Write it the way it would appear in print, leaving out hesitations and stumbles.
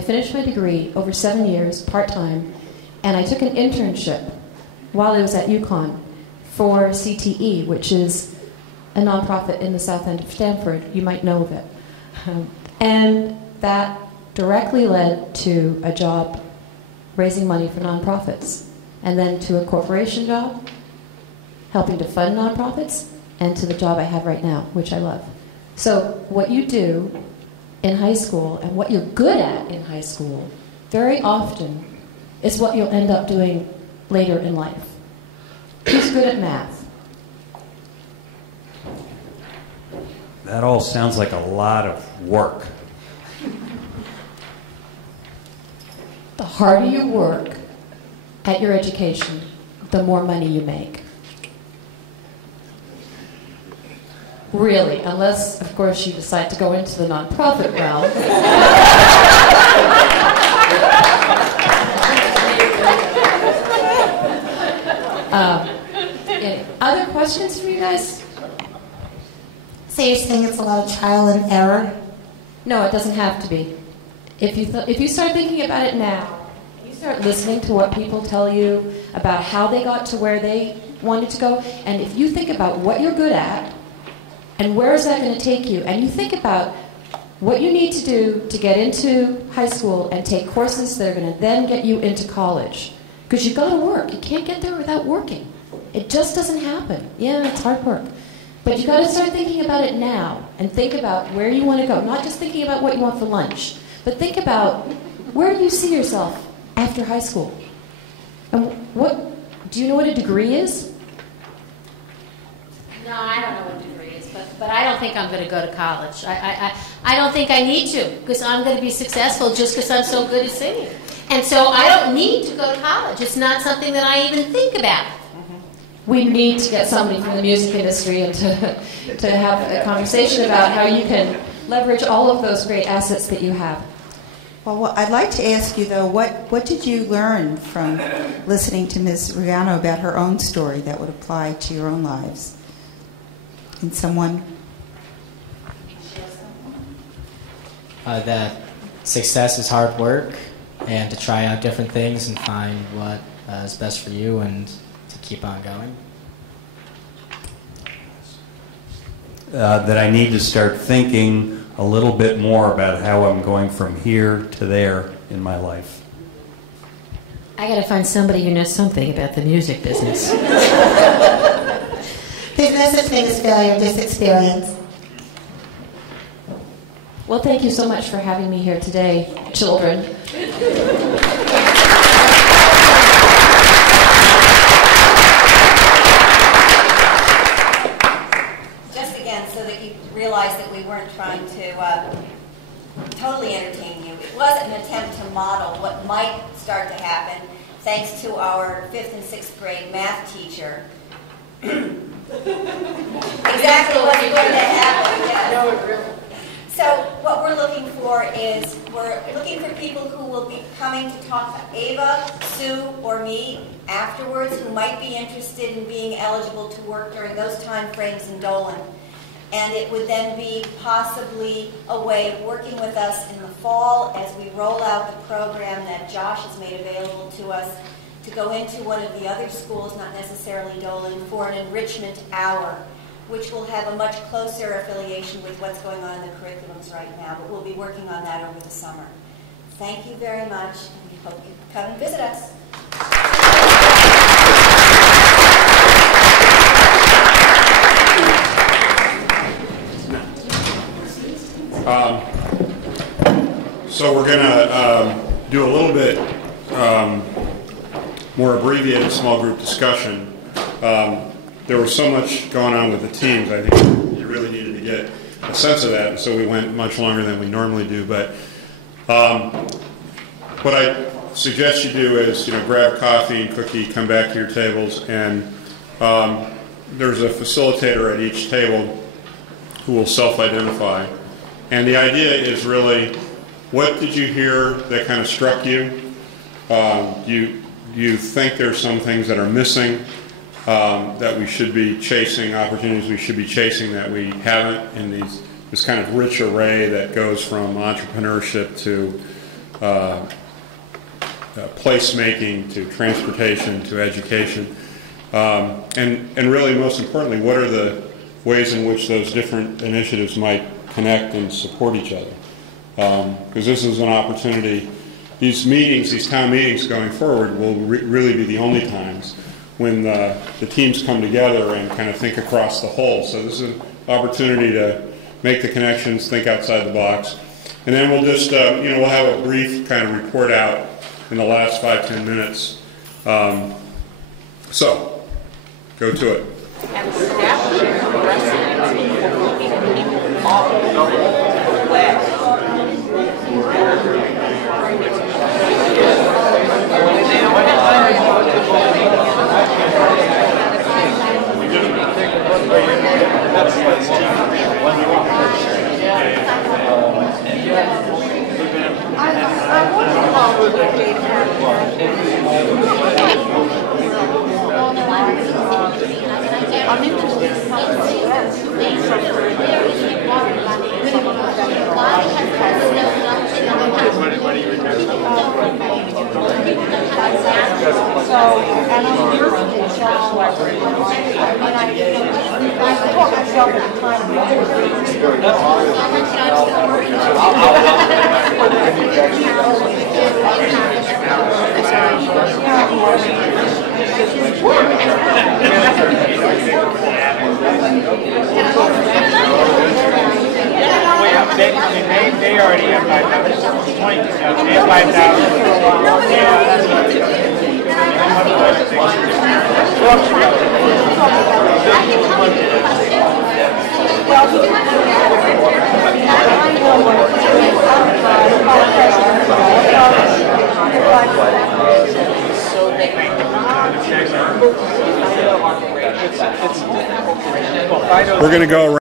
I finished my degree over 7 years, part-time, and I took an internship while I was at UConn for CTE, which is a nonprofit in the south end of Stamford. You might know of it. And that directly led to a job raising money for nonprofits, and then to a corporation job, helping to fund nonprofits, and to the job I have right now, which I love. So what you do in high school and what you're good at in high school very often is what you'll end up doing later in life. Who's good at math? That all sounds like a lot of work. The harder you work at your education, the more money you make. Really, unless, of course, you decide to go into the nonprofit realm. Other questions for you guys? So you're saying it's a lot of trial and error? No, it doesn't have to be. If you start thinking about it now, you start listening to what people tell you about how they got to where they wanted to go, and if you think about what you're good at, and where is that going to take you, and you think about what you need to do to get into high school and take courses that are going to then get you into college, because you've got to work. You can't get there without working. It just doesn't happen. Yeah, it's hard work. But you've got to start thinking about it now and think about where you want to go. Not just thinking about what you want for lunch, but think about where do you see yourself after high school? And do you know what a degree is? No, I don't know what a degree is, but I don't think I'm going to go to college. I don't think I need to, because I'm going to be successful just because I'm so good at singing. And so I don't need to go to college. It's not something that I even think about. We need to get somebody from the music industry and to have a conversation about how you can leverage all of those great assets that you have. Well, I'd like to ask you, though, what did you learn from listening to Ms. Riano about her own story that would apply to your own lives? And someone? That success is hard work, and to try out different things and find what is best for you and to keep on going. That I need to start thinking a little bit more about how I'm going from here to there in my life. I got to find somebody who knows something about the music business. There's no such thing as failure, just experience. Well, thank you so much for having me here today, children. Just again, so that you realize that we weren't trying to totally entertain you. It was an attempt to model what might start to happen thanks to our 5th and 6th grade math teacher. Exactly what's going to happen. Yeah. No, it really. So what we're looking for is we're looking for people who will be coming to talk to Ava, Sue, or me afterwards who might be interested in being eligible to work during those time frames in Dolan. And it would then be possibly a way of working with us in the fall as we roll out the program that Josh has made available to us to go into one of the other schools, not necessarily Dolan, for an enrichment hour, which will have a much closer affiliation with what's going on in the curriculums right now. But we'll be working on that over the summer. Thank you very much, and we hope you come and visit us. So we're going to do a little bit more abbreviated small group discussion. There was so much going on with the teams, I think you really needed to get a sense of that, and so we went much longer than we normally do. But what I suggest you do is, grab coffee and cookie, come back to your tables, and there's a facilitator at each table who will self-identify. And the idea is really, what did you hear that kind of struck you? You think there's some things that are missing that we should be chasing, opportunities we should be chasing that we haven't in this kind of rich array that goes from entrepreneurship to placemaking to transportation to education. And really, most importantly, what are the ways in which those different initiatives might connect and support each other? Because this is an opportunity. These meetings, these town meetings going forward, will really be the only times when the teams come together and kind of think across the whole. So this is an opportunity to make the connections, think outside the box. And then we'll just, we'll have a brief kind of report out in the last 5-10 minutes. So, go to it. They already have 5,000. 20, they have 5,000. We're going to go around.